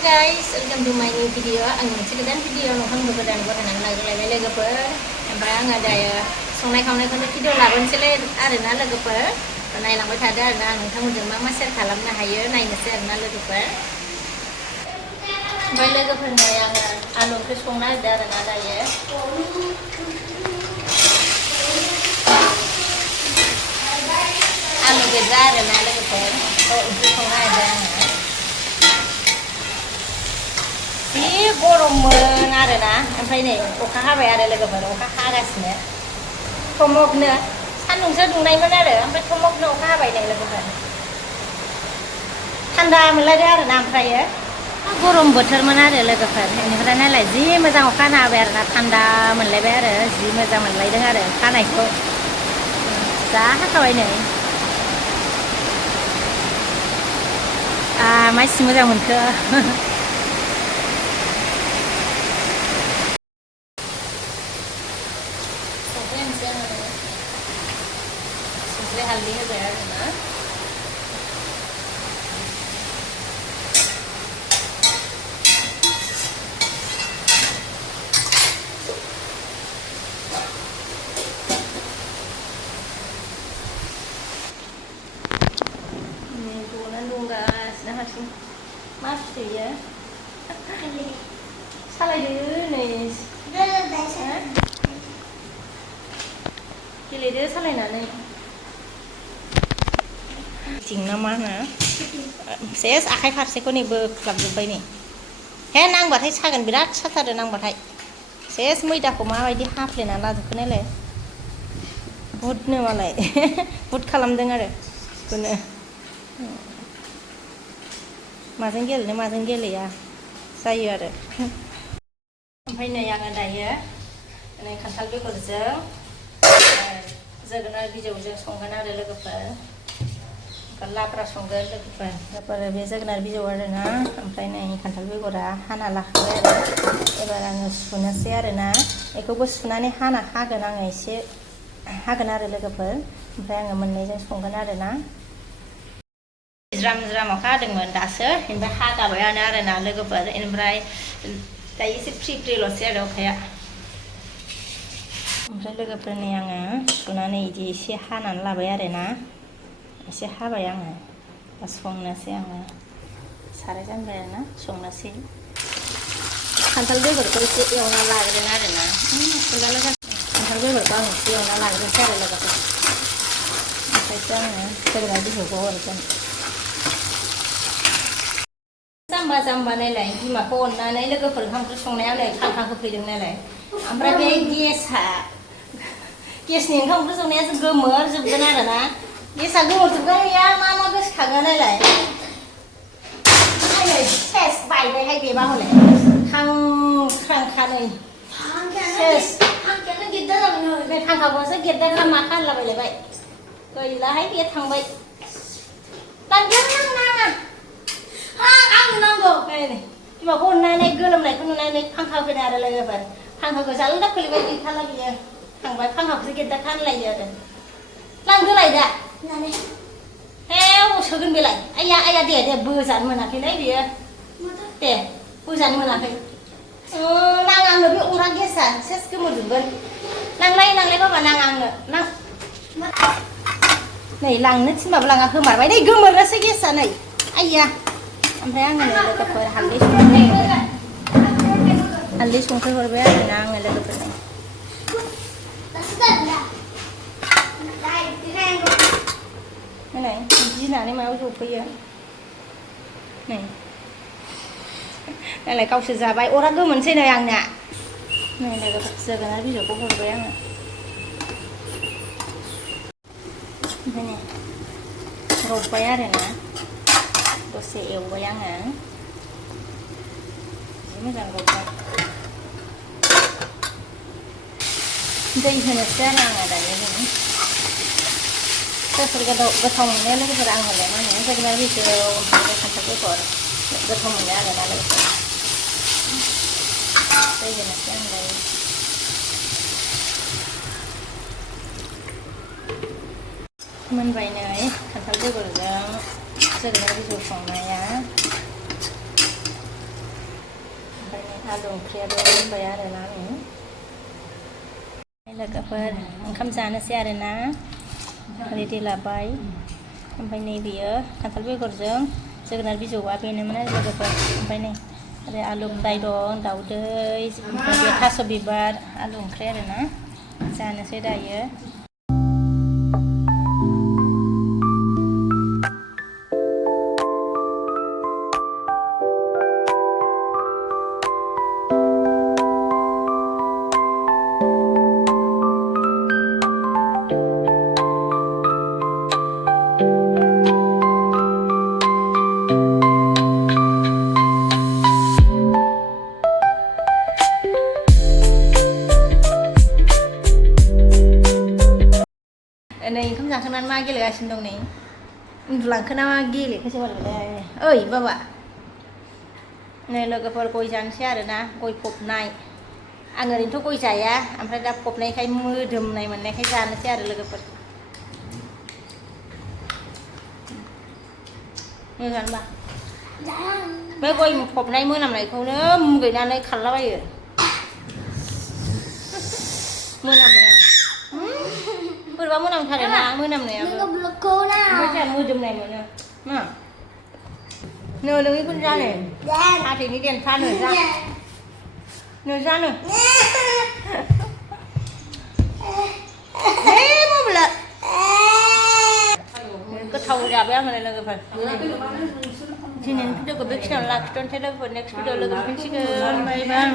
guys, welcome to my new video. Ang moनसे गोदान video नोंथां गोदान गथायनानै लाग्रोलायबाय लोगोफोर. ओमफ्राय आङो दायो संनाय खावनायखौनो भिडिअ लाबोनोसैलाय आरोना लोगोफोर. नायलांबाय थादो आरोना नोंथांमोनजों मा मा शेयार खालामनो हायो नायनोसै आरोना लोगोफोर. ओमफ्राय लोगोफोर नै आङो आलु ओंख्रि संना होदो आरोना दायो. आलु गोजा आरोना लोगोफोर. ओंख्रि संना होदो आङो. जि गरममोन आरोना ओमफ्राय नै अखा हाबाय आरो लोगोफोर अखा हागासिनो थमकनो सान्दुंसो दुंनायमोन आरो ओमफ्राय थमकनो अखा हाबाय नै लोगोफोर थान्दा मोनलायदों आरोना ओमफ्रायो गरम बोथोरमोन आरो लोगोफोर बेनिफ्राय नायलाय जि मोजां अखा हाना होबाय आरोना थान्दा मोनलायबाय आरो जि मोजां मोनलायदों आरो खानायखौ जा हाखाबाय नै मानसि मोजां मोनखो संख्रि हालदै होबाय आरोना गनानै दंगासिनो हारसिं मा फिथाइया सालायदो नै गेलेदो सालायनानै ना मा होनो सेस आखाइ फारसेखौ नै बोख्लाबजोब्बाय नै हे नांबाथाय सागोन बिराद साथारो नांबाथाय सेस मैदाखौ माबायदि हाफ्लेना लाजोबखो नायलाय बुदनो मालाय बुद खालामदों आरो बेखौनो माजों गेलेनो माजों गेलेया जायो आरो ओमफ्राय नै आङो दायो नै खान्थाल बेगरजों जोगोनार बिजौजों संगोन आरो लोगोफोर लाब्रा संगोन लोगोफोर बे जोगोनार बिजौ आरोना ओमफ्राय नै खान्थाल बेगरा हाना लाखाबाय आरो एबार आङो सुनोसै आरोना बेखौबो सुनानै हागोन आङो एसे हागोन आरो लोगोफोर ओमफ्राय आङो मोननैजों संगोन आरोना ज्राम ज्राम अखा हादोंमोन दासो ओमफ्राय हागाबायानो आरोना लोगोफोर ओमफ्राय दायो एसे फ्रि फ्रिल'सै आरो अखाया ओमफ्राय लोगोफोरनि आङो सुनानै बिदि एसे हानानै लाबाय आरोना एसे हाबाय आङो दा संनोसै आङो साराय जानबाय आरोना संनोसै खान्थाल बेगरखौ एसे एवना लाग्रोन आरोना खान्थाल बेगरखौ आं एसे एवना लाग्रोनोसै आरो लोगोफोर ओमफ्रायसो आङो जोगोनार बिजौखौ हरगोन जाम्बा जाम्बा नायलाय बिमाखौ अननानै लोगोफोर ओंखाम ओंख्रि संनायाव नै खांखा होफैदों नायलाय ओमफ्राय बे गेसनि ओंखाम ओंख्रि संनायासो गोमोरजोबगोन आरोना गेसा गोमोरजोबगोन गैया मा मा गोसोखाङो नायलाय सेस बायबायहाय बेबा हले ख्रांख्रांखा नै सेस बे फांखाखौसो गेद्दा खालामा खालाबायलायबाय गैलाहाय बे थांबाय नांगौ बिमाखौ अननानै गोलोमनायखौ नुनानै फांखा होफैदों आरो लोगोफोर फांखाखौ जालदा खोलैबाय गैखाला बियो थांबाय फांखाखौसो गेद्दा खालायो आरो लांदोलाय दा हे अबाव सोगोन बेलाय आइया आइया दे बोजानो मोनाखैलै बियो दे बोजानो मोनाखै नाङा आंनो बे अरा गेसा सेस गोमोरजोबगोन नांलाय बाबा नाङा आंनो नै लांनो थिनबाबो लाङा होमारबाय नै गोमोरनोसै गेसा नै आइया ओमफ्राय आङो लोगोफोर हालदै संख्रि हरबाय आरोना आङो लोगोफोरनो नै गिनानै मायाव जफैयो नै नायलाय गावसो जाबाय अरा गोमोनसै नै आंना नै लोगोफोर जोगोनार बिजौखौ हरबाय आङो ओमफ्राय नै रबबाय आरोना दसे एवबाय आङो जि मोजां रबबाय दै होनोसै आरो आङो दायो सोर गोथाव मोनो लोगोफोर आं हले मा होनो जोगोनार बिजौ ओमफ्राय खान्थाल बेगर गोथाव मोनो आरोना लोगोफोर दै होनोसै आं दायो मोनबाय नै खान्थाल बेगरजों जोगोनार बिजौ संनाया आलु ओंख्रियाबो मोनबाय आरोना लोगोफोर ओंखाम जानोसै आरोना रेडि लाबाय ओमफ्राय नै बेयो खान्थाल बेगरजों जोगोनार बिजौआ बेनोमोन आरो लोगोफोर ओमफ्राय नै आरो आलु फ्राय दं दाउदै ओमफ्राय बे थास' बिबार आलु ओंख्रि आरोना जानोसै दायो नै ओंखाम जाखांनानै मा गेलेगासिनो दं नै उन्दुलांखो ना मा गेलेखोसो बालाय ओइ बाबा नै लोगोफोर गय जानोसै आरोना गय फबनाय आं ओरैनोथ' गय जाया ओमफ्राय दा फबनायखाय मोदोमनाय मोननायखाय जानोसै आरो लोगोफोर मोजांबा बे गय फबनाय मोनामनायखौनो मुगैनानै खारलाबायो मोनामनाया बोरैबा मोनामथारोना मोनामनायाबो ओमफ्राय जोंहा मोदोमनाय मोनो मा नो नोंनिखौनो जानो हाथैनि देन्थानो जा नो जानो मबाइला गोथाव जाबाय आङो लोगोफोर दिनैनि भिडिअखौ बेखिनियावनो लाखिथ'नोसै लोगोफोर नेक्स्ट भिडिअ लोगो मोनफिनसिगोन बाय बाय